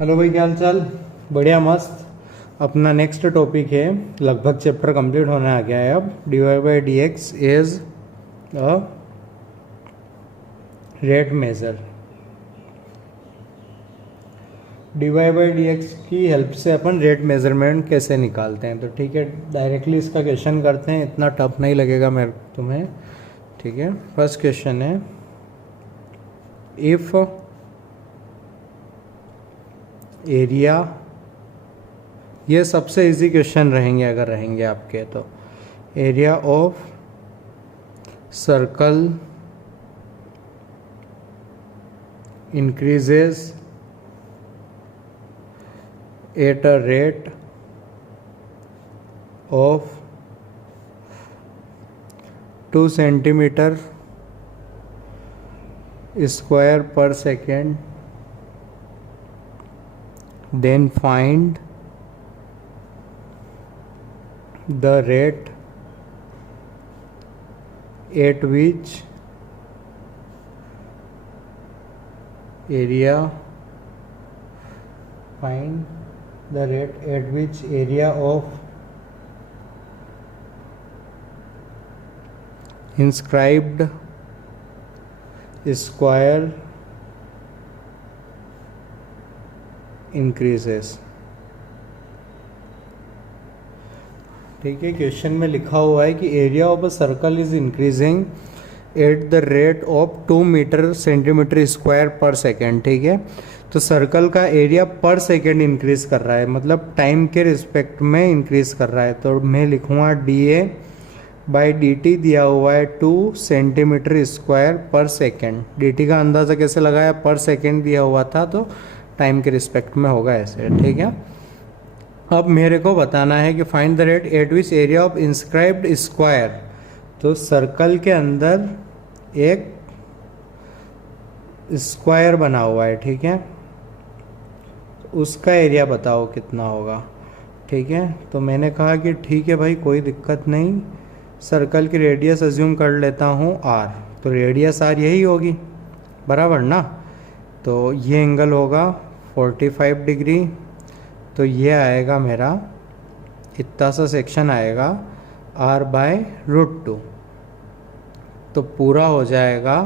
Hello भाई, क्या हाल चाल। बढ़िया मस्त। अपना नेक्स्ट टॉपिक है, लगभग चैप्टर कंप्लीट होने आ गया है। अब d y by d x is a rate measure. D y by d x की हेल्प से अपन रेट मेजरमेंट कैसे निकालते हैं। तो ठीक है, डायरेक्टली इसका क्वेश्चन करते हैं, इतना टफ नहीं लगेगा मेरे तुम्हें। ठीक है, फर्स्ट क्वेश्चन है, इफ एरिया, ये सबसे इजी क्वेश्चन रहेंगे अगर रहेंगे आपके तो। Area of circle increases at a rate of 2 centimeter square per second, then find the rate at which area find the rate at which area of inscribed square increases। ठीक है, question में लिखा हुआ है कि area of a circle is increasing at the rate of 2 metre centimetre square per second. ठीक है, तो सर्कल का एरिया पर सेकेंड इंक्रीज कर रहा है, मतलब टाइम के रिस्पेक्ट में इंक्रीज कर रहा है। तो मैं लिखूँगा D A by D T दिया हुआ है 2 centimetre square per second. D T का अंदाज़ा कैसे लगाया, पर सेकेंड दिया हुआ था तो टाइम के रिस्पेक्ट में होगा ऐसे। ठीक है, अब मेरे को बताना है कि find the rate at which area of inscribed square. तो सर्कल के अंदर एक स्क्वायर बना हुआ है, ठीक है, उसका एरिया बताओ कितना होगा। ठीक है, तो मैंने कहा कि ठीक है भाई, कोई दिक्कत नहीं, सर्कल की रेडियस अज्यूम कर लेता हूँ आर। तो रेडियस आर यही होगी, बराबर ना। तो ये एंगल होगा 45 डिग्री। तो ये आएगा मेरा, इतना सा सेक्शन आएगा आर बाय √2। तो पूरा हो जाएगा,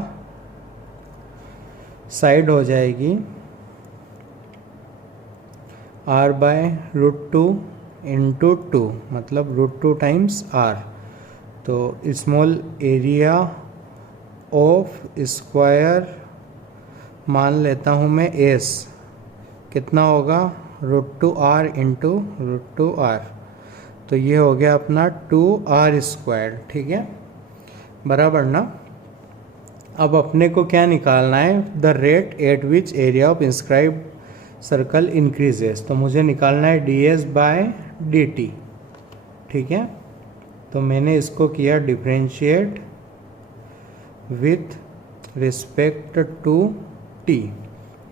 साइड हो जाएगी आर बाय √2 इंटू 2, मतलब √2 टाइम्स आर। तो स्मॉल एरिया ऑफ स्क्वायर मान लेता हूँ मैं एस, कितना होगा √2r इंटू √2r। तो ये हो गया अपना 2r²। ठीक है, बराबर ना। अब अपने को क्या निकालना है, the rate at which area of inscribed circle increases. तो मुझे निकालना है ds बाय dt। ठीक है, तो मैंने इसको किया differentiate with respect to t।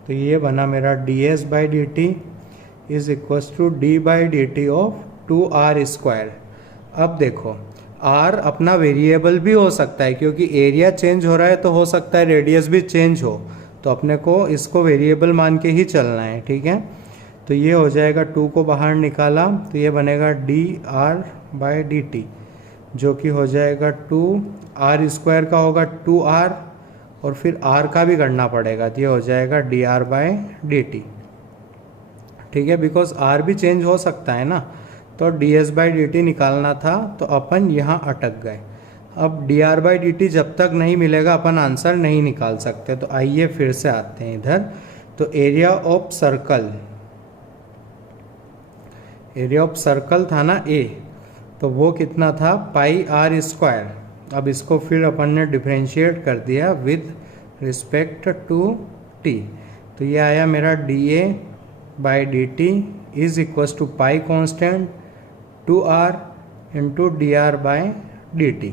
तो ये बना मेरा ds by dt is equals to d by dt of 2r²। अब देखो, r अपना वेरिएबल भी हो सकता है, क्योंकि एरिया चेंज हो रहा है तो हो सकता है रेडियस भी चेंज हो। तो अपने को इसको वेरिएबल मान के ही चलना है। ठीक है, तो ये हो जाएगा 2 को बाहर निकाला तो ये बनेगा dr बाई dt, जो कि हो जाएगा 2r² का होगा 2r, और फिर r का भी करना पड़ेगा, तो ये हो जाएगा dr बाई dt। ठीक है, बिकॉज r भी चेंज हो सकता है ना। तो ds बाई dt निकालना था तो अपन यहाँ अटक गए। अब dr बाई dt जब तक नहीं मिलेगा अपन आंसर नहीं निकाल सकते। तो आइए फिर से आते हैं इधर। तो एरिया ऑफ सर्कल था ना a, तो वो कितना था πr²। अब इसको फिर अपन ने डिफरेंशिएट कर दिया विद रिस्पेक्ट टू t। तो ये आया मेरा dA by dt is equals to pi constant 2r into dr by dt।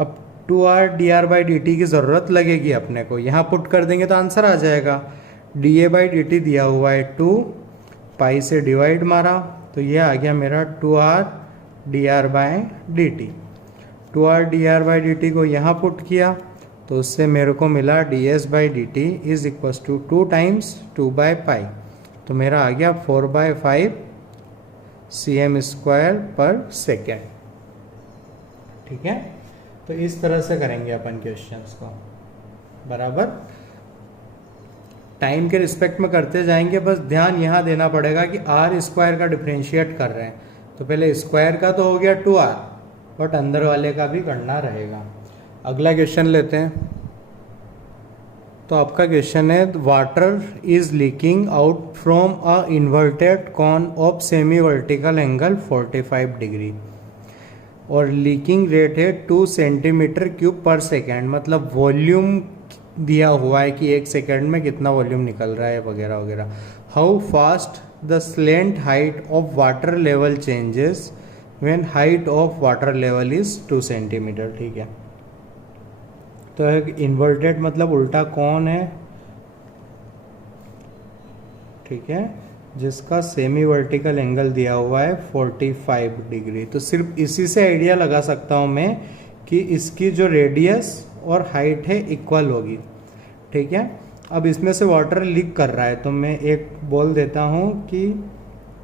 अब 2r dr बाई dt की ज़रूरत लगेगी अपने को, यहाँ पुट कर देंगे तो आंसर आ जाएगा। dA बाई dt दिया हुआ है 2, पाई से डिवाइड मारा तो ये आ गया मेरा 2r dr by dt। 2r dr by dt को यहाँ पुट किया तो उससे मेरे को मिला ds by dt is equals to 2 times 2 by pi. तो तो मेरा आ गया 4/5 cm² पर सेकेंड। ठीक है, तो इस तरह से करेंगे अपन क्वेश्चंस को, बराबर टाइम के रिस्पेक्ट में करते जाएंगे। बस ध्यान यहाँ देना पड़ेगा कि r² का डिफरेंशिएट कर रहे हैं तो पहले स्क्वायर का तो हो गया 2r, बट अंदर वाले का भी करना रहेगा। अगला क्वेश्चन लेते हैं। तो आपका क्वेश्चन है water is leaking out from a inverted cone of semi vertical angle 45 degree और लीकिंग रेट है 2 सेंटीमीटर क्यूब पर सेकेंड। मतलब वॉल्यूम दिया हुआ है कि 1 सेकेंड में कितना वॉल्यूम निकल रहा है वगैरह वगैरह। How fast the slant height of water level changes when height of water level is 2 centimetre. ठीक है, तो एक इन्वर्टेड मतलब उल्टा कौन है, ठीक है, जिसका सेमी वर्टिकल एंगल दिया हुआ है 45 डिग्री। तो सिर्फ इसी से आइडिया लगा सकता हूं मैं कि इसकी जो रेडियस और हाइट है इक्वल होगी। ठीक है, अब इसमें से वाटर लीक कर रहा है तो मैं एक बोल देता हूं कि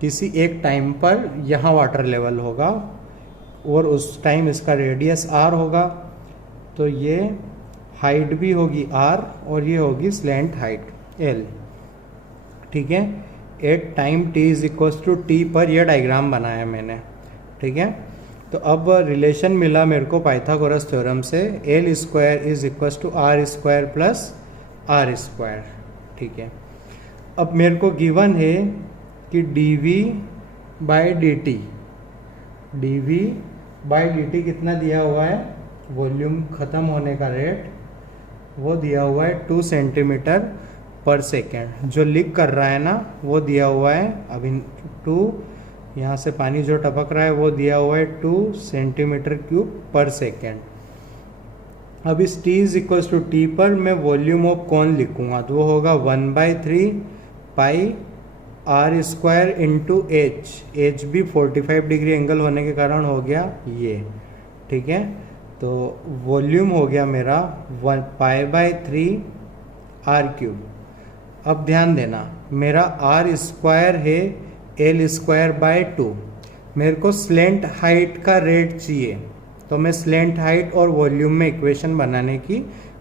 किसी एक टाइम पर यहाँ वाटर लेवल होगा और उस टाइम इसका रेडियस r होगा, तो ये हाइट भी होगी r और ये होगी स्लैंट हाइट l। ठीक है, at time t is equal to t पर यह डायग्राम बनाया मैंने। ठीक है, तो अब रिलेशन मिला मेरे को पाइथागोरस थ्योरम से, l² is equal to r² plus r²। ठीक है, अब मेरे को गिवन है कि dv/dt कितना दिया हुआ है, वॉल्यूम ख़त्म होने का रेट वो दिया हुआ है 2 सेंटीमीटर पर सेकेंड। जो लीक कर रहा है ना वो दिया हुआ है अभी 2, यहाँ से पानी जो टपक रहा है वो दिया हुआ है 2 सेंटीमीटर क्यूब पर सेकेंड। अब इस t is equal to T पर मैं वॉल्यूम ऑफ कौन लिखूंगा तो वो होगा 1/3 पाई r² इंटू h भी 45 डिग्री एंगल होने के कारण हो गया ये। ठीक है, तो वॉल्यूम हो गया मेरा π/3 r³। अब ध्यान देना मेरा r² है l²/2। मेरे को स्लेंट हाइट का रेट चाहिए तो मैं स्लेंट हाइट और वॉल्यूम में इक्वेशन बनाने की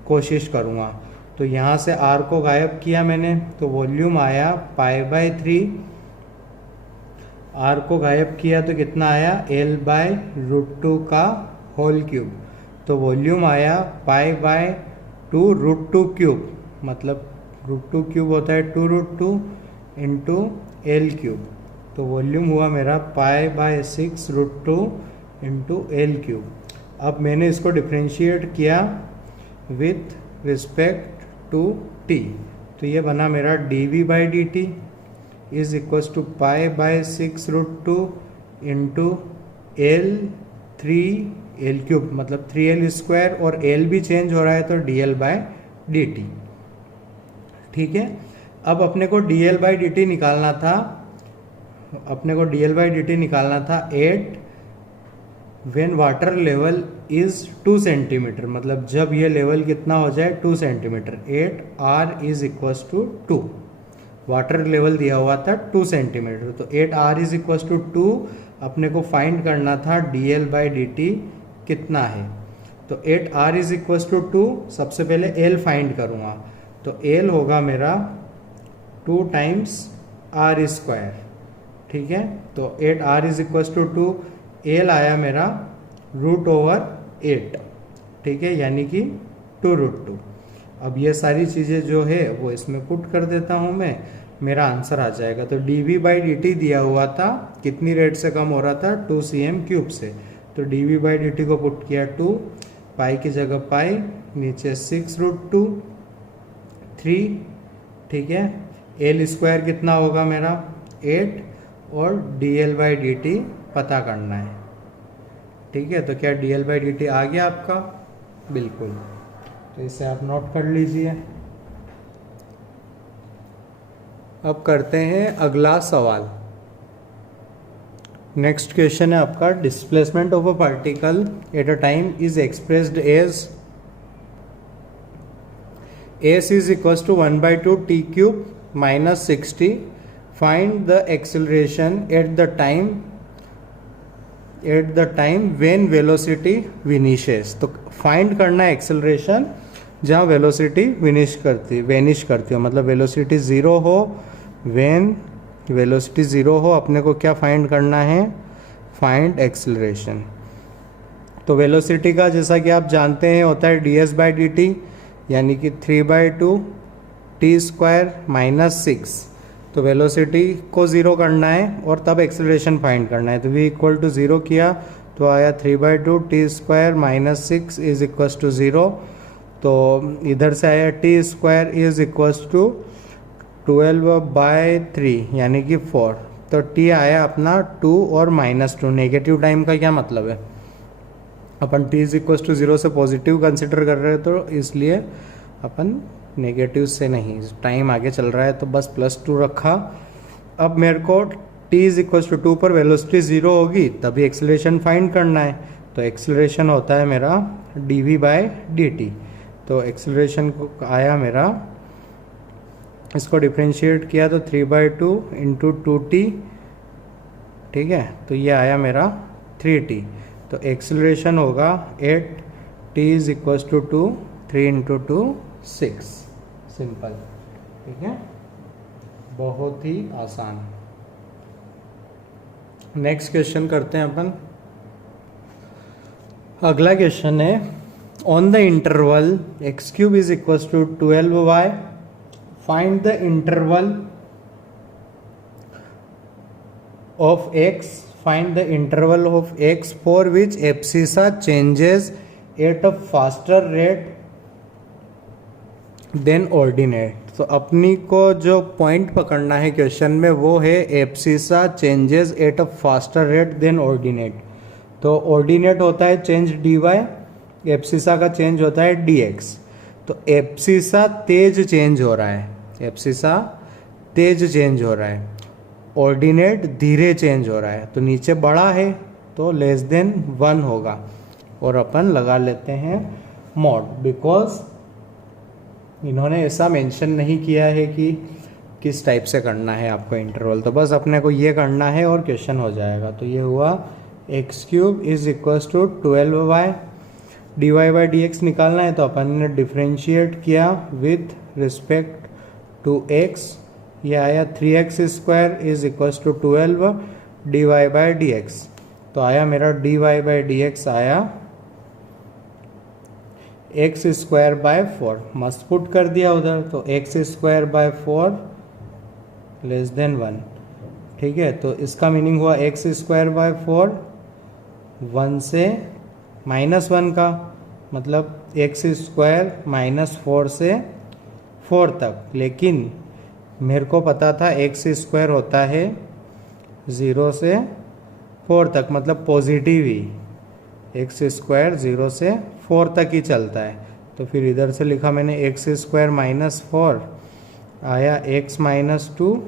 कोशिश करूँगा। तो यहाँ से r को गायब किया मैंने तो वॉल्यूम आया π/3, r को गायब किया तो कितना आया l/√2 का होल क्यूब। तो वॉल्यूम आया π/2 √2³ मतलब √2³ होता है 2√2 इंटू l³। तो वॉल्यूम हुआ मेरा π/6 √2 इंटू l³। अब मैंने इसको डिफ्रेंशिएट किया विथ रिस्पेक्ट टू t, तो ये बना मेरा dv/dt is equal to π/6 √2 into l³ मतलब 3l² और l भी चेंज हो रहा है तो dl/dt। ठीक है, अब अपने को dl/dt निकालना था at when water level is 2 centimetre, मतलब जब ये लेवल कितना हो जाए 2 centimetre. At r is equal to 2, water level दिया हुआ था 2 सेंटीमीटर, तो at r is equal to 2 अपने को फाइंड करना था dl/dt कितना है। तो at r is equal to 2, सबसे पहले l फाइंड करूँगा तो l होगा मेरा 2 टाइम्स r²। ठीक है, तो at r is equal to 2, l आया मेरा √8। ठीक है, यानी कि 2√2। अब ये सारी चीज़ें जो है वो इसमें पुट कर देता हूँ मैं, मेरा आंसर आ जाएगा। तो dv/dt दिया हुआ था कितनी रेट से कम हो रहा था 2 cm³ से, तो dv/dt को पुट किया 2, पाई की जगह पाई, नीचे 6√2 3। ठीक है, l² कितना होगा मेरा 8 और dl/dt पता करना है। ठीक है, तो क्या dl/dt आ गया आपका, बिल्कुल, तो इसे आप नोट कर लीजिए। अब करते हैं अगला सवाल। नेक्स्ट क्वेश्चन है आपका, displacement of a particle at a time is expressed as s is equal to 1/2 t³ - 60 find the acceleration at the time when velocity vanishes. तो फाइंड करना है एक्सेलरेशन जहाँ वेलोसिटी वेनिश करती हो, मतलब वेलोसिटी ज़ीरो हो। व्हेन वेलोसिटी ज़ीरो हो अपने को क्या फाइंड करना है, फाइंड एक्सेलरेशन। तो वेलोसिटी का जैसा कि आप जानते हैं होता है ds/dt, यानी कि 3/2 t² - 6। तो वेलोसिटी को ज़ीरो करना है और तब एक्सेलरेशन फाइंड करना है। तो v = 0 किया तो आया 3/2 t² - 6 = 0। तो इधर से आया t² = 12/3 यानी कि 4। तो t आया अपना 2 और -2। नेगेटिव टाइम का क्या मतलब है, अपन t = 0 से पॉजिटिव कंसिडर कर रहे हैं, तो इसलिए अपन नेगेटिव से नहीं, टाइम आगे चल रहा है तो बस +2 रखा। अब मेरे को t = 2 पर वेलोसिटी 0 होगी तभी एक्सेलरेशन फाइंड करना है। तो एक्सेलरेशन होता है मेरा dv/dt। तो एक्सेलरेशन को आया मेरा, इसको डिफ्रेंशिएट किया तो 3/2 × 2t, ठीक है। तो ये आया मेरा 3t। तो एक्सेलरेशन होगा एट t = 2, 3 × 2 6। सिंपल, ठीक है, बहुत ही आसान। नेक्स्ट क्वेश्चन करते हैं अपन। अगला क्वेश्चन है on the interval x³ = 12y find the interval of x for which abscissa changes at a faster rate than ordinate। तो अपनी को जो पॉइंट पकड़ना है क्वेश्चन में वो है abscissa changes at a faster rate than ordinate. तो ऑर्डिनेट होता है चेंज dy, एब्सिसा का चेंज होता है dx। तो एब्सिसा तेज चेंज हो रहा है, ऑर्डिनेट धीरे चेंज हो रहा है। तो नीचे बड़ा है तो <1 होगा और अपन लगा लेते हैं मॉड, बिकॉज इन्होंने ऐसा मेंशन नहीं किया है कि किस टाइप से करना है आपको इंटरवल। तो बस अपने को ये करना है और क्वेश्चन हो जाएगा। तो ये हुआ x³ = 12y, dy/dx निकालना है तो अपन ने डिफ्रेंशिएट किया विथ रिस्पेक्ट टू x। ये आया 3x² = 12 dy/dx। तो आया मेरा dy/dx आया x²/4। मस्त पुट कर दिया उधर, तो x²/4 <1। ठीक है, तो इसका मीनिंग हुआ x²/4 1 से -1 का, मतलब x² -4 से 4 तक। लेकिन मेरे को पता था x² होता है 0 से 4 तक, मतलब पॉजिटिव ही x² 0 से 4 तक ही चलता है। तो फिर इधर से लिखा मैंने x² -4 आया x -2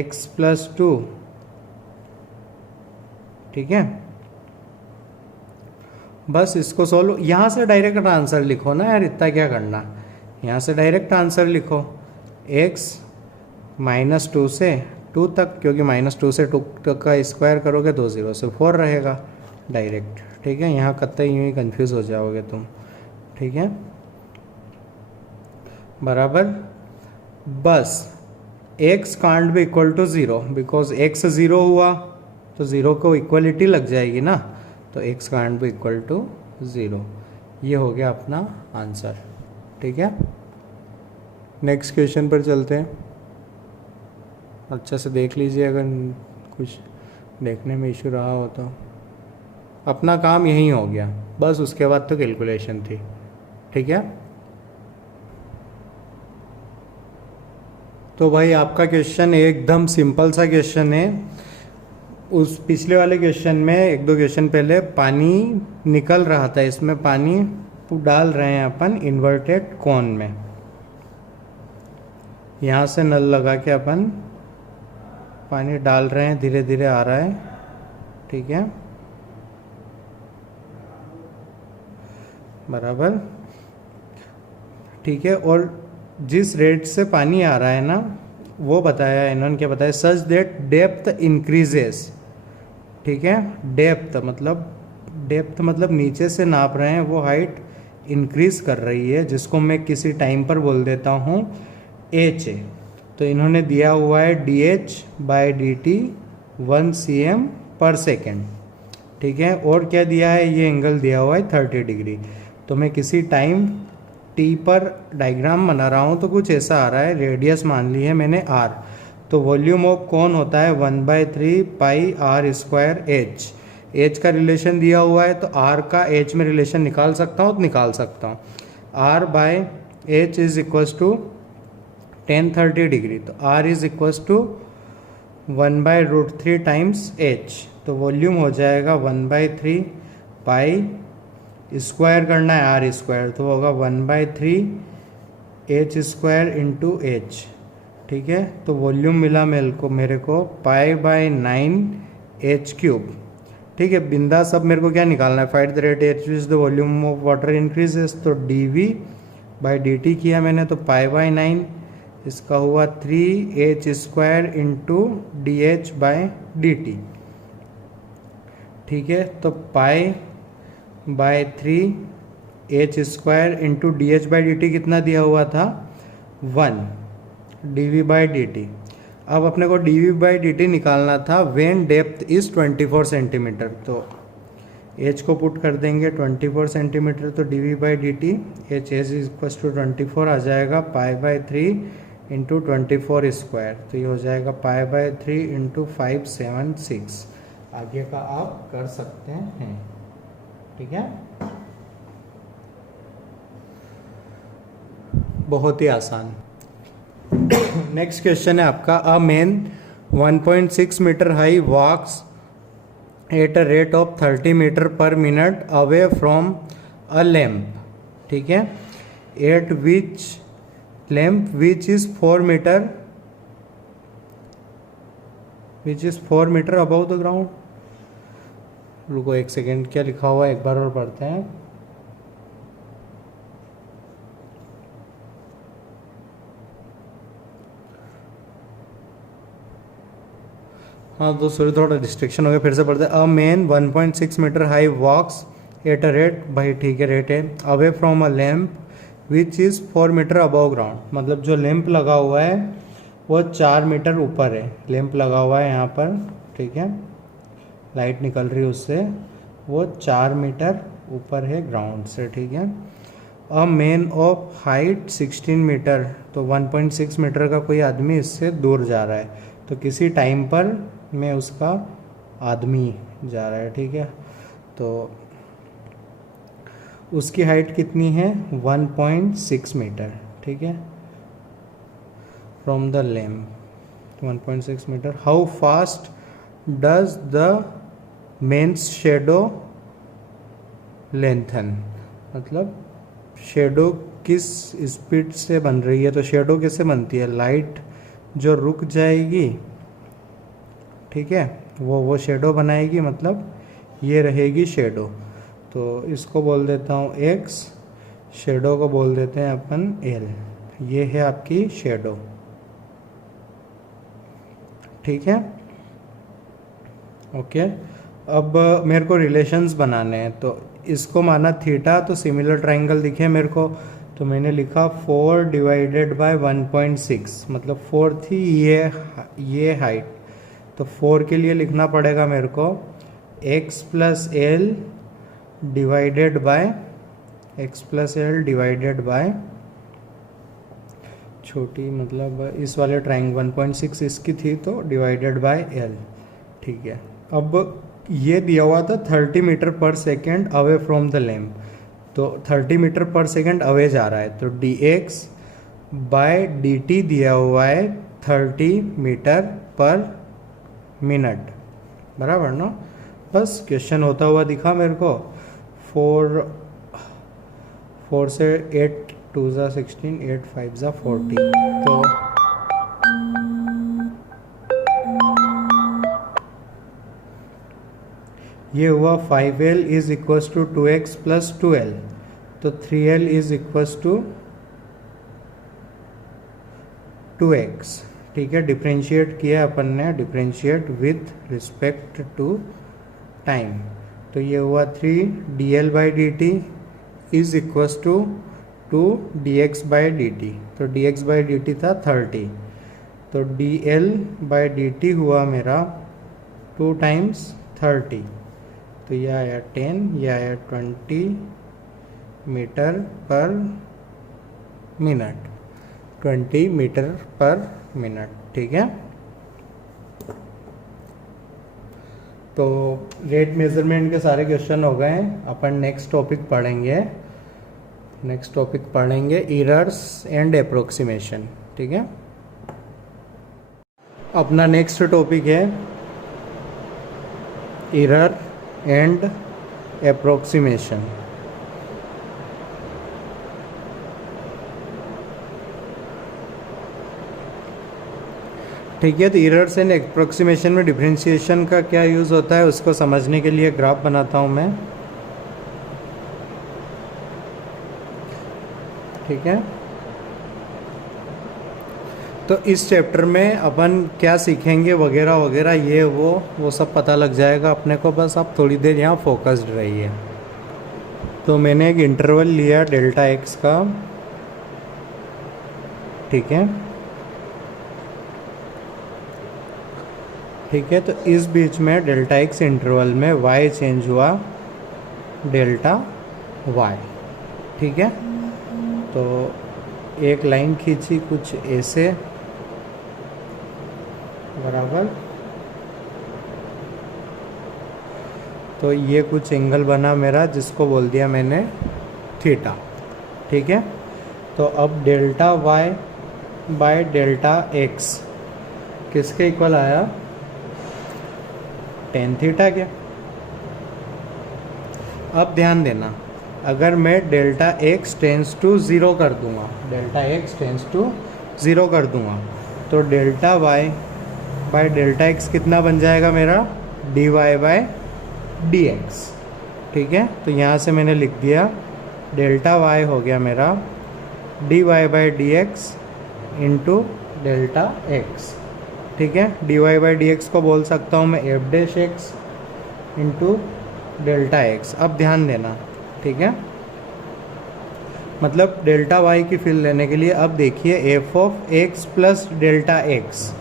x + 2, ठीक है। बस इसको सोल्व, यहाँ से डायरेक्ट आंसर लिखो ना यार, इतना क्या करना, यहाँ से डायरेक्ट आंसर लिखो x -2 से 2 तक, क्योंकि -2 से 2 तक का स्क्वायर करोगे तो 0 से 4 रहेगा डायरेक्ट, ठीक है। यहाँ कतई यूँ ही कन्फ्यूज हो जाओगे तुम, ठीक है, बराबर। बस x can't be equal to 0, because x 0 हुआ तो 0 को इक्वलिटी लग जाएगी ना, तो x can't be equal to 0। ये हो गया अपना आंसर, ठीक है। नेक्स्ट क्वेश्चन पर चलते हैं। अच्छा से देख लीजिए, अगर कुछ देखने में इशू रहा हो तो। अपना काम यही हो गया, बस उसके बाद तो कैलकुलेशन थी, ठीक है। तो भाई आपका क्वेश्चन एकदम सिंपल सा क्वेश्चन है। उस पिछले वाले क्वेश्चन में 1-2 क्वेश्चन पहले पानी निकल रहा था, इसमें पानी डाल रहे हैं अपन इन्वर्टेड कोन में। यहाँ से नल लगा के अपन पानी डाल रहे हैं, धीरे धीरे आ रहा है, ठीक है, बराबर, ठीक है। और जिस रेट से पानी आ रहा है ना, वो बताया, इन्होंने क्या बताया, सच दैट डेप्थ इंक्रीजेस, ठीक है, डेप्थ मतलब नीचे से नाप रहे हैं, वो हाइट इंक्रीज कर रही है, जिसको मैं किसी टाइम पर बोल देता हूँ एच ए। तो इन्होंने दिया हुआ है D H by D T 1 cm पर सेकेंड, ठीक है, और क्या दिया है, ये एंगल दिया हुआ है 30 डिग्री। तो मैं किसी टाइम टी पर डायग्राम बना रहा हूँ तो कुछ ऐसा आ रहा है, रेडियस मान ली है मैंने आर, तो वॉल्यूम ऑफ कौन होता है 1/3 पाई आर स्क्वायर एच। एच का रिलेशन दिया हुआ है तो आर का एच में रिलेशन निकाल सकता हूँ, तो निकाल सकता हूँ। R by H is equals to 1030 degree, तो R is equals to 1/√3 times H, तो वॉल्यूम हो जाएगा 1/3 पाई, स्क्वायर करना है आर स्क्वायर, तो होगा 1/3 एच स्क्वायर इंटू एच, ठीक है। तो वॉल्यूम मिला मेरे को π/9 एच क्यूब, ठीक है। बिंदास अब मेरे को क्या निकालना है, find the rate at which the volume of water increases, तो dv/dt किया मैंने, तो π/9 इसका हुआ 3h स्क्वायर इंटू dh/dt, ठीक है। तो π/3 h स्क्वायर इंटू dh/dt कितना दिया हुआ था 1 dv/dt। अब अपने को dv/dt निकालना था व्हेन डेप्थ इज 24 सेंटीमीटर, तो h को पुट कर देंगे 24 सेंटीमीटर, तो dv/dt h is equal to 24 आ जाएगा π/3 इंटू 24 स्क्वायर, तो ये हो जाएगा π/3 इंटू 576। आगे का आप कर सकते हैं, ठीक है, बहुत ही आसान। नेक्स्ट क्वेश्चन है आपका, a man 1.6 metre high walks at a rate of 30 metre per minute away from a lamp, ठीक है, at which lamp which is 4 metre above the ground. रुको एक सेकेंड, क्या लिखा हुआ है एक बार और पढ़ते हैं। हाँ तो सॉरी, थोड़ा डिस्ट्रैक्शन हो गया, फिर से पढ़ते हैं। A man 1.6 metre high walks at a rate, भाई ठीक है रेट है, away from a lamp which is 4 metre above ground, मतलब जो लैंप लगा हुआ है वो 4 मीटर ऊपर है, लैंप लगा हुआ है यहाँ पर, ठीक है, लाइट निकल रही है उससे, वो 4 मीटर ऊपर है ग्राउंड से, ठीक है। A man of height 16 metre, तो 1.6 मीटर का कोई आदमी इससे दूर जा रहा है, तो किसी टाइम पर में उसका आदमी जा रहा है, ठीक है, तो उसकी हाइट कितनी है 1.6 मीटर, ठीक है, from the lamp 1.6 metre. How fast does the man's shadow lengthen, मतलब शेडो किस स्पीड से बन रही है, तो शेडो कैसे बनती है, लाइट जो रुक जाएगी, ठीक है, वो शेडो बनाएगी, मतलब ये रहेगी शेडो, तो इसको बोल देता हूँ x, शेडो को बोल देते हैं अपन l, ये है आपकी शेडो, ठीक है, ओके। अब मेरे को रिलेशंस बनाने हैं, तो इसको माना थीटा, तो सिमिलर ट्राइंगल दिखे मेरे को, तो मैंने लिखा 4 डिवाइडेड बाय 1.6, मतलब 4 थी ये हाइट, तो 4 के लिए लिखना पड़ेगा मेरे को x plus L divided by छोटी, मतलब इस वाले ट्राइंगल 1.6 इसकी थी, तो डिवाइडेड बाय एल, ठीक है। अब ये दिया हुआ था 30 मीटर पर second away from the lamp, तो 30 मीटर पर सेकेंड अवे जा रहा है, तो dx बाय dt दिया हुआ है 30 मीटर पर मिनट, बराबर ना। बस क्वेश्चन होता हुआ दिखा मेरे को, 4 से 8 2 ज़ा 16, 8 5 ज़ा 40, तो ये हुआ 5l is equals to 2x plus 2l, तो 3l is equals to 2x, ठीक है, डिफ्रेंशिएट किया अपन ने, differentiate with respect to time. तो ये हुआ 3 dl/dt is equals to 2 dx/dt। तो dx/dt था 30, तो dl/dt हुआ मेरा 2 टाइम्स 30, तो यह आया 10, यह आया 20 metre per minute, 20 metre per minute. ठीक है, तो रेट मेजरमेंट के सारे क्वेश्चन हो गए हैं। अपन नेक्स्ट टॉपिक पढ़ेंगे एरर्स एंड अप्रोक्सीमेशन। ठीक है, अपना नेक्स्ट टॉपिक है एरर एंड अप्रोक्सीमेशन। ठीक है, तो एरर्स एंड अप्रोक्सीमेशन में डिफरेंशिएशन का क्या यूज़ होता है उसको समझने के लिए ग्राफ बनाता हूँ मैं। ठीक है, तो इस चैप्टर में अपन क्या सीखेंगे वगैरह वगैरह ये वो सब पता लग जाएगा अपने को, बस आप थोड़ी देर यहाँ फोकस्ड रहिए। तो मैंने एक इंटरवल लिया डेल्टा एक्स का। ठीक है, तो इस बीच में डेल्टा एक्स इंटरवल में y चेंज हुआ डेल्टा y। ठीक है, तो एक लाइन खींची कुछ ऐसे बराबर, तो ये कुछ एंगल बना मेरा जिसको बोल दिया मैंने थीटा। ठीक है, तो अब delta y by delta x किसके इक्वल आया, टेन थीटा के। अब ध्यान देना, अगर मैं delta x tends to zero कर दूंगा, तो delta y by delta x कितना बन जाएगा मेरा, dy बाय dx। ठीक है, तो यहाँ से मैंने लिख दिया डेल्टा y हो गया मेरा dy by dx into delta x। ठीक है, dy बाई dx को बोल सकता हूँ मैं F dash x into delta x. अब ध्यान देना, ठीक है, मतलब डेल्टा y की फील्ड लेने के लिए अब देखिए F of x plus delta x,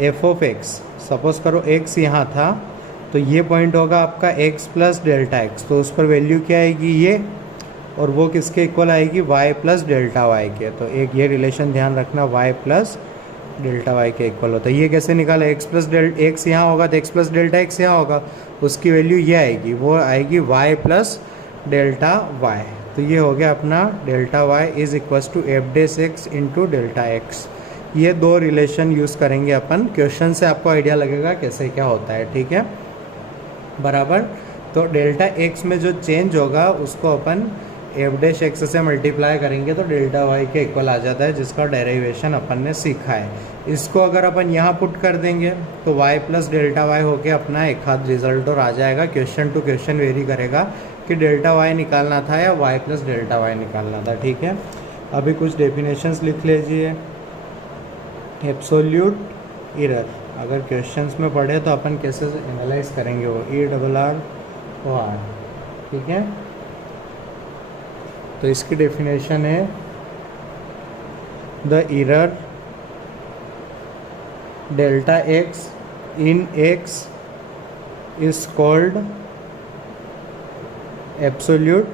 F of x suppose करो x यहाँ था, तो ये पॉइंट होगा आपका x प्लस डेल्टा एक्स, तो उस पर वैल्यू क्या आएगी ये, और वो किसके इक्वल आएगी, y प्लस डेल्टा y के। तो एक ये रिलेशन ध्यान रखना, y प्लस डेल्टा y के इक्वल होता है। ये कैसे निकाला, x प्लस एक्स यहाँ होगा तो x प्लस डेल्टा x यहाँ होगा, उसकी वैल्यू ये आएगी, वो आएगी y प्लस डेल्टा y। तो ये हो गया अपना delta y is equals to f dash x into delta x. ये दो रिलेशन यूज़ करेंगे अपन, क्वेश्चन से आपको आइडिया लगेगा कैसे क्या होता है। ठीक है, बराबर। तो डेल्टा एक्स में जो चेंज होगा उसको अपन एफ डैश एक्स से मल्टीप्लाई करेंगे तो डेल्टा वाई के इक्वल आ जाता है, जिसका डेरिवेशन अपन ने सीखा है। इसको अगर अपन यहाँ पुट कर देंगे तो y प्लस डेल्टा वाई होके अपना एक हाथ रिजल्ट और आ जाएगा। क्वेश्चन टू क्वेश्चन वेरी करेगा कि डेल्टा वाई निकालना था या y प्लस डेल्टा वाई निकालना था। ठीक है, अभी कुछ डेफिनेशंस लिख लीजिए। एब्सोल्यूट एरर अगर क्वेश्चंस में पढ़े तो अपन कैसे एनालाइज करेंगे, वो ERR। ठीक है, तो इसकी डेफिनेशन है the error delta x in x is called absolute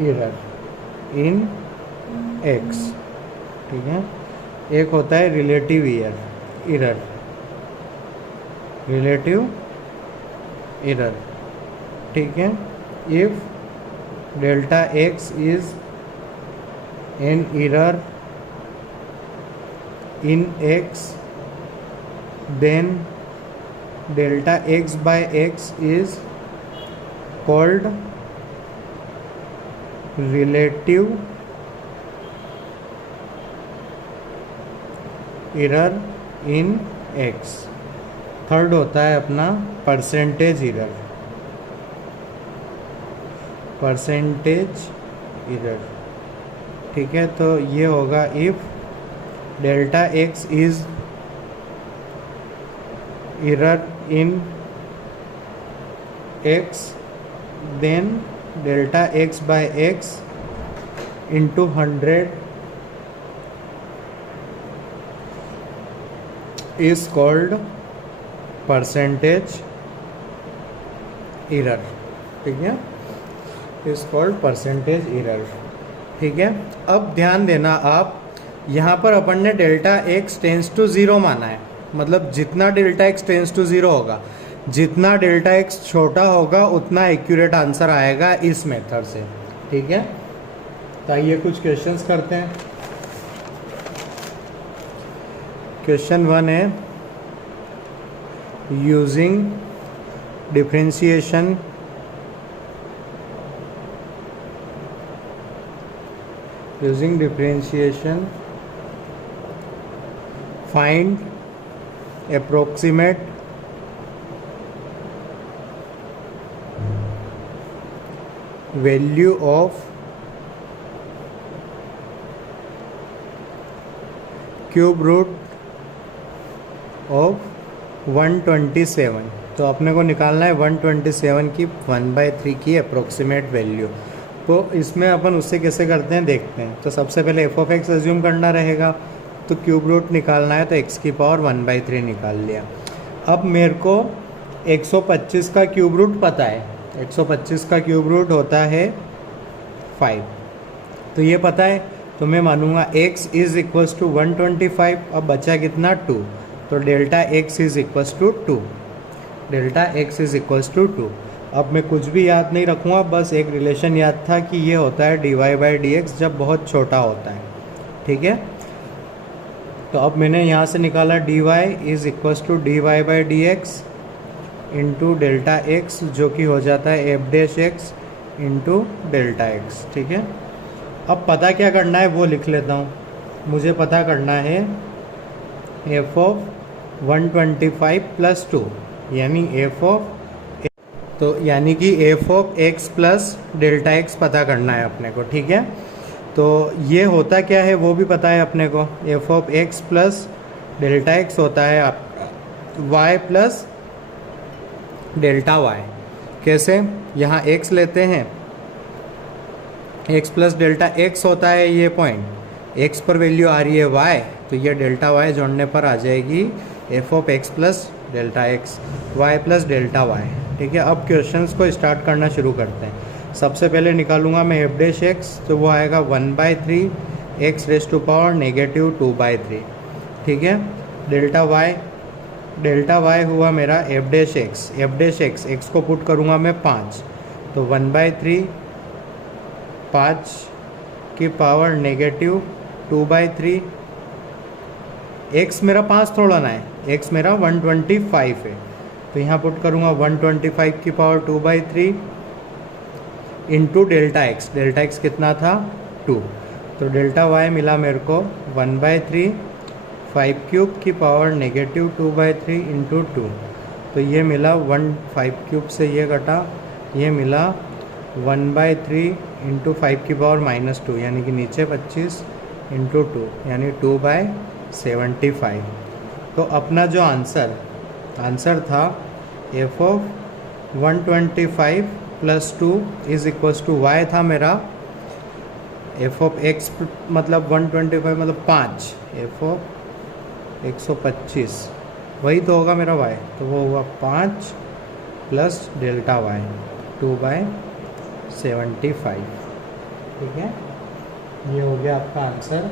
error in x. ठीक है, एक होता है रिलेटिव एरर, रिलेटिव एरर। ठीक है, if delta x is an error in x then delta x by x is called relative error in x. Third होता है अपना परसेंटेज एरर, परसेंटेज एरर। ठीक है, तो ये होगा if delta x is error in x then delta x by x into 100 is called percentage error. ठीक है, इज कॉल्ड परसेंटेज एरर। ठीक है, अब ध्यान देना आप, यहाँ पर अपन ने डेल्टा एक्स टेंस टू 0 माना है, मतलब जितना डेल्टा एक्स टेंस टू 0 होगा, जितना डेल्टा एक्स छोटा होगा उतना एक्यूरेट आंसर आएगा इस मेथड से। ठीक है, तो आइए कुछ क्वेश्चंस करते हैं। क्वेश्चन 1 है using differentiation find approximate value of cube root of 127। तो अपने को निकालना है 127 की 1/3 की अप्रोक्सीमेट वैल्यू। तो इसमें अपन उससे कैसे करते हैं देखते हैं। तो सबसे पहले एफ ऑफ एक्स एज्यूम करना रहेगा, तो क्यूब रूट निकालना है, तो एक्स की पावर 1/3 निकाल लिया। अब मेरे को 125 का क्यूब रूट पता है, 125 का क्यूब रूट होता है 5, तो ये पता है, तो मैं मानूंगा x इज इक्वल्स टू 125। अब बचा कितना 2, तो delta x is equals to 2, delta x is equals to 2। अब मैं कुछ भी याद नहीं रखूँगा, बस एक रिलेशन याद था कि ये होता है dy/dx जब बहुत छोटा होता है। ठीक है, तो अब मैंने यहाँ से निकाला dy is equals to dy/dx into delta x, जो कि हो जाता है f' इंटू डेल्टा x। ठीक है, अब पता क्या करना है वो लिख लेता हूँ। मुझे पता करना है f ऑफ 125 प्लस 2, यानी f ऑफ, तो यानी कि f of x plus delta x पता करना है अपने को। ठीक है, तो ये होता क्या है वो भी पता है अपने को, f of x plus delta x होता है y प्लस डेल्टा y। कैसे, यहाँ x लेते हैं, x प्लस डेल्टा x होता है ये पॉइंट, x पर वैल्यू आ रही है y, तो ये डेल्टा y जोड़ने पर आ जाएगी f of x plus delta x, y plus delta y। ठीक है, अब क्वेश्चंस को स्टार्ट करना शुरू करते हैं। सबसे पहले निकालूंगा मैं f'(x), तो वो आएगा 1/3 x raise to power negative 2/3। ठीक है, डेल्टा y हुआ मेरा f'(x), x को पुट करूंगा मैं 5, तो 1/3 5 की पावर नेगेटिव 2/3। x मेरा 5 थोड़ा ना है, x मेरा 125 है, तो यहाँ पुट करूँगा 125 की पावर 2/3 इंटू डेल्टा x कितना था 2, तो डेल्टा y मिला मेरे को 1/3 5 क्यूब की पावर नेगेटिव 2/3 इंटू 2, तो ये मिला 5 क्यूब से ये कटा, ये मिला 1/3 इंटू 5 की पावर -2, यानी कि नीचे 25 इंटू 2, यानी 2/75। तो अपना जो आंसर था f of 125 plus 2 is equals to y था मेरा f ऑफ x, मतलब 125 मतलब 5, f ऑफ 125 वही तो होगा मेरा y, तो वो हुआ 5 प्लस डेल्टा y 2/75। ठीक है, ये हो गया आपका आंसर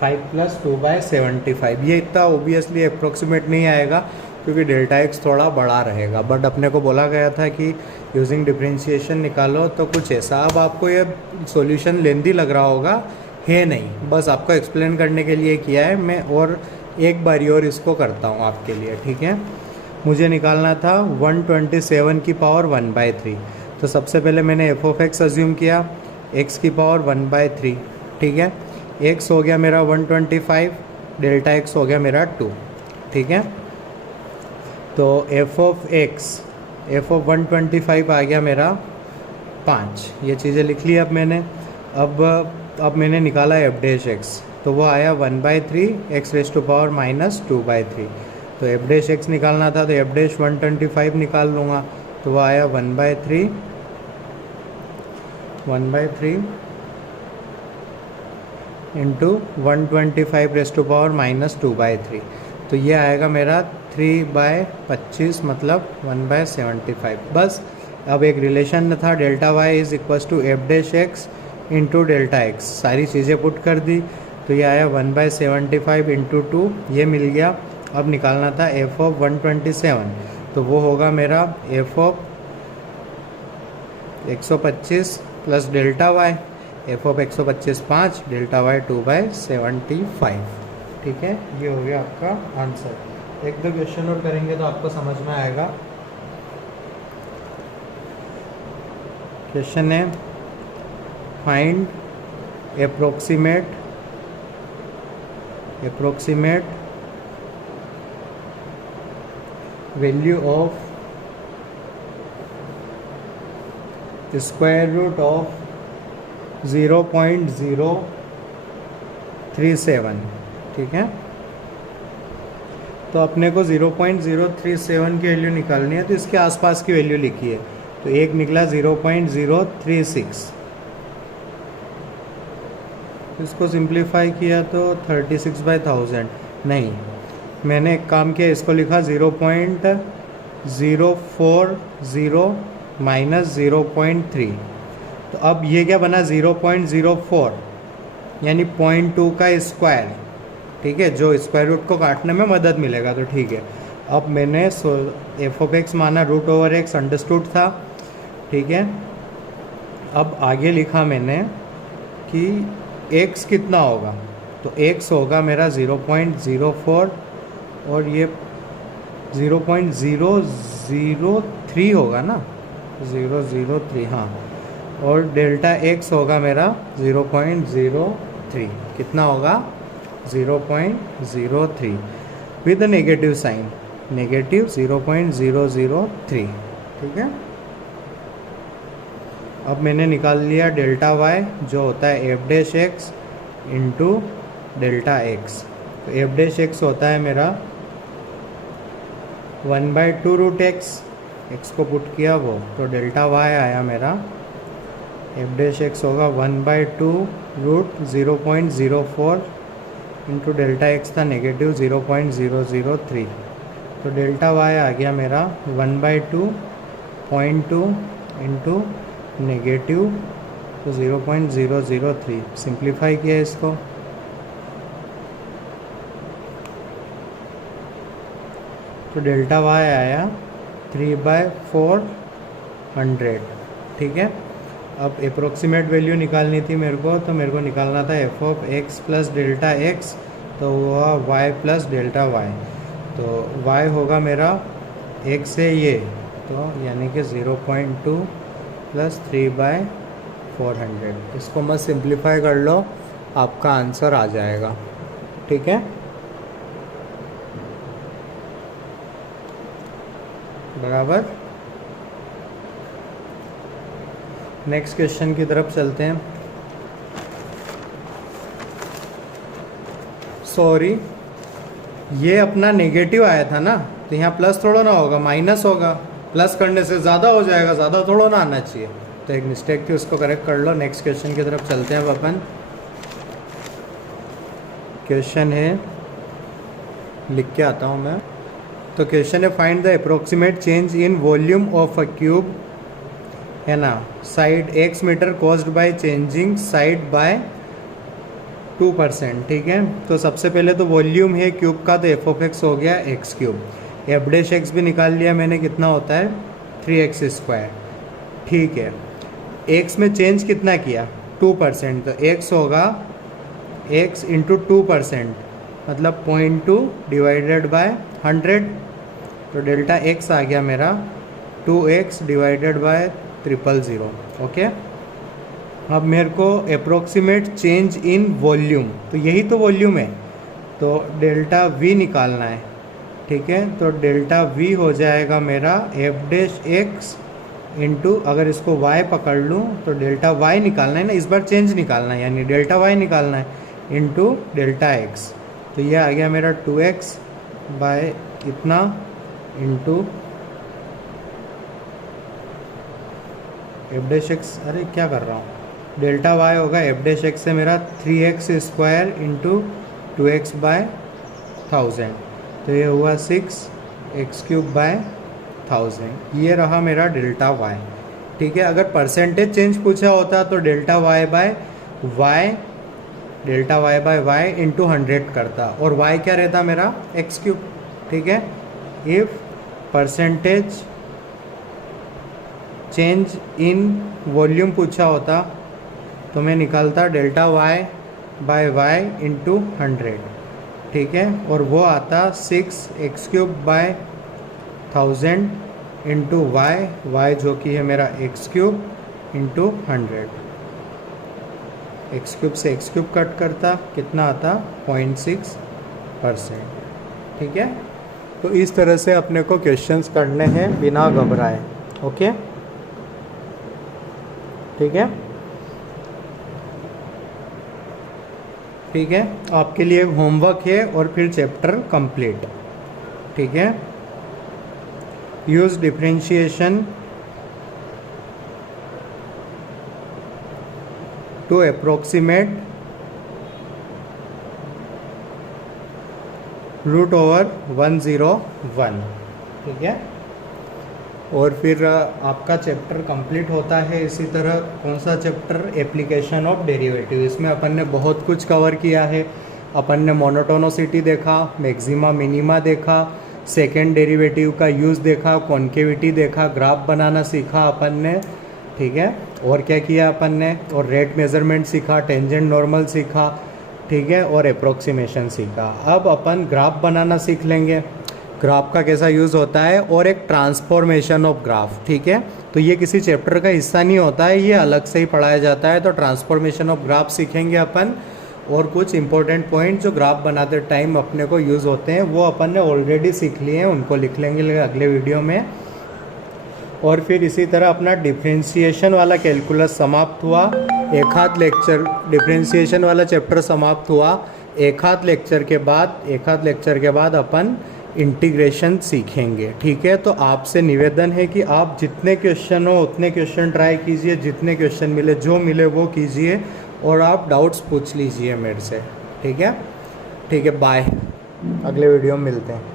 5 प्लस 2/75। ये इतना ओबियसली अप्रोक्सीमेट नहीं आएगा क्योंकि डेल्टा x थोड़ा बड़ा रहेगा, बट अपने को बोला गया था कि यूजिंग डिफरेंशिएशन निकालो, तो कुछ ऐसा। अब आपको ये सॉल्यूशन लेंदी लग रहा होगा, है नहीं, बस आपको एक्सप्लेन करने के लिए किया है मैं, और एक बारी और इसको करता हूँ आपके लिए। ठीक है, मुझे निकालना था 127 की पावर 1/3, तो सबसे पहले मैंने f ऑफ x अज्यूम किया, x की पावर 1/3। ठीक है, x हो गया मेरा 125, डेल्टा x हो गया मेरा 2। ठीक है, तो f ऑफ 125 आ गया मेरा 5, ये चीज़ें लिख ली अब मैंने। अब मैंने निकाला एफ डैश एक्स, तो वो आया 1/3 x raise to power minus 2/3। तो एफ डैश एक्स निकालना था तो एफ डैश 125 निकाल लूँगा, तो वो आया 1/3 into 125 raise to power minus 2/3। तो ये आएगा मेरा 3/25 मतलब 1/75। बस अब एक रिलेशन था delta y is equals to f dash x into delta x, सारी चीज़ें पुट कर दी, तो ये आया 1/75 इंटू 2, ये मिल गया। अब निकालना था एफ ऑफ 127, तो वो होगा मेरा f of 125 plus delta y, f of 125 5, delta y 2/75। ठीक है, ये हो गया आपका आंसर। एक दो क्वेश्चन और करेंगे तो आपको समझ में आएगा। क्वेश्चन है find approximate value of square root of 0.037। ठीक है, तो अपने को 0.037 की वैल्यू निकालनी है, तो इसके आसपास की वैल्यू लिखी है। तो एक निकला 0.036, इसको सिंप्लीफाई किया तो 36/1000। नहीं, मैंने एक काम किया, इसको लिखा 0.040 माइनस 0.3। तो अब ये क्या बना 0.04 यानी 0.2 का स्क्वायर। ठीक है, जो स्क्वायर रूट को काटने में मदद मिलेगा, तो ठीक है। अब मैंने एफ ऑफ एक्स माना रूट ओवर एक्स अंडरस्टूड था। ठीक है, अब आगे लिखा मैंने कि एक्स कितना होगा, तो एक्स होगा मेरा 0.04 और ये 0.003 होगा ना, 003, हाँ, और डेल्टा एक्स होगा मेरा 0.03। कितना होगा 0.03 विद नेगेटिव साइन, नेगेटिव 0.003। ठीक है, अब मैंने निकाल लिया डेल्टा वाई जो होता है F dash x into delta x. तो एफ डैश एक्स होता है मेरा 1/2 रूट एक्स को पुट किया वो, तो डेल्टा वाई आया मेरा एफ डैश एक्स होगा 1/2 रूट 0.04 इंटू डेल्टा एक्स था नेगेटिव 0.003। तो डेल्टा वाई आ गया मेरा 1/2 0.2 इंटू नेगेटिव तो 0.003। सिंप्लीफाई किया इसको, तो डेल्टा वाई आया 3/400। ठीक है, अब अप्रोक्सीमेट वैल्यू निकालनी थी मेरे को, तो मेरे को निकालना था F of x plus delta x, तो हुआ वाई प्लस डेल्टा वाई। तो वाई होगा मेरा एक से ये, तो यानी कि 0.2 प्लस 3/400। इसको मत सिंप्लीफाई कर लो, आपका आंसर आ जाएगा। ठीक है, बराबर। नेक्स्ट क्वेश्चन की तरफ चलते हैं। सॉरी, ये अपना नेगेटिव आया था ना, तो यहाँ प्लस थोड़ा ना होगा, माइनस होगा। प्लस करने से ज़्यादा हो जाएगा, ज़्यादा थोड़ा ना आना चाहिए, तो एक मिस्टेक थी, उसको करेक्ट कर लो। नेक्स्ट क्वेश्चन की तरफ चलते हैं अब अपन। क्वेश्चन है, लिख के आता हूँ मैं। तो क्वेश्चन है find the approximate change in volume of a cube, है ना, साइड x मीटर caused by changing side by 2%। ठीक है, तो सबसे पहले तो वॉल्यूम है क्यूब का, तो एफ ऑफ एक्स हो गया x cube. F dash x भी निकाल लिया मैंने, कितना होता है 3x²। ठीक है, एक्स में चेंज कितना किया 2%, तो एक्स होगा x इंटू 2% मतलब 0.2 डिवाइडेड बाय 100। तो डेल्टा एक्स आ गया मेरा 2x डिवाइडेड बाय 000। ओके, अब मेरे को अप्रोक्सीमेट चेंज इन वॉल्यूम, तो यही तो वॉल्यूम है, तो डेल्टा v निकालना है। ठीक है, तो डेल्टा v हो जाएगा मेरा एफ डैश एक्स इंटू, अगर इसको y पकड़ लूँ तो डेल्टा y निकालना है ना, इस बार चेंज निकालना है, यानी डेल्टा y निकालना है, इंटू डेल्टा x। तो ये आ गया मेरा 2x बाय इतना इंटू एफ डैश एक्स, अरे क्या कर रहा हूँ, डेल्टा y होगा एफ डैश एक्स से मेरा 3x square into 2x bye 1000, तो ये हुआ 6x³ बाय 1000। ये रहा मेरा डेल्टा y। ठीक है, अगर परसेंटेज चेंज पूछा होता तो delta y by y into 100 करता, और y क्या रहता मेरा x³। ठीक है, if percentage change in volume पूछा होता तो मैं निकालता delta y by y into 100। ठीक है, और वो आता 6x³ बाय 1000 इंटू y जो कि है मेरा x³ इंटू 100। x³ से x³ कट करता, कितना आता 0.6%। ठीक है, तो इस तरह से अपने को क्वेश्चंस करने हैं बिना घबराए। ओके, ठीक है, ठीक है, आपके लिए होमवर्क है और फिर चैप्टर कंप्लीट। ठीक है, यूज डिफरेंशिएशन टू अप्रोक्सीमेट √101। ठीक है, और फिर आपका चैप्टर कंप्लीट होता है। इसी तरह कौन सा चैप्टर, एप्लीकेशन ऑफ डेरिवेटिव। इसमें अपन ने बहुत कुछ कवर किया है। अपन ने मोनोटोनोसिटी देखा, मैक्सिमा मिनिमा देखा, सेकेंड डेरिवेटिव का यूज़ देखा, कॉन्केविटी देखा, ग्राफ बनाना सीखा अपन ने। ठीक है, और क्या किया अपन ने, और रेट मेजरमेंट सीखा, टेंजेंट नॉर्मल सीखा। ठीक है, और अप्रोक्सीमेशन सीखा। अब अपन ग्राफ बनाना सीख लेंगे, ग्राफ का कैसा यूज़ होता है, और एक ट्रांसफॉर्मेशन ऑफ ग्राफ। ठीक है, तो ये किसी चैप्टर का हिस्सा नहीं होता है, ये अलग से ही पढ़ाया जाता है। तो ट्रांसफॉर्मेशन ऑफ ग्राफ सीखेंगे अपन, और कुछ इंपॉर्टेंट पॉइंट जो ग्राफ बनाते टाइम अपने को यूज़ होते हैं वो अपन ने ऑलरेडी सीख लिए हैं, उनको लिख लेंगे अगले वीडियो में। और फिर इसी तरह अपना डिफ्रेंशिएशन वाला कैलकुलस समाप्त हुआ। एक आध लेक्चर डिफ्रेंशिएशन वाला चैप्टर समाप्त हुआ। एक आध लेक्चर के बाद अपन इंटीग्रेशन सीखेंगे। ठीक है, तो आपसे निवेदन है कि आप जितने क्वेश्चन हो उतने क्वेश्चन ट्राई कीजिए, जितने क्वेश्चन मिले जो मिले वो कीजिए, और आप डाउट्स पूछ लीजिए मेरे से। ठीक है, ठीक है, बाय, अगले वीडियो में मिलते हैं।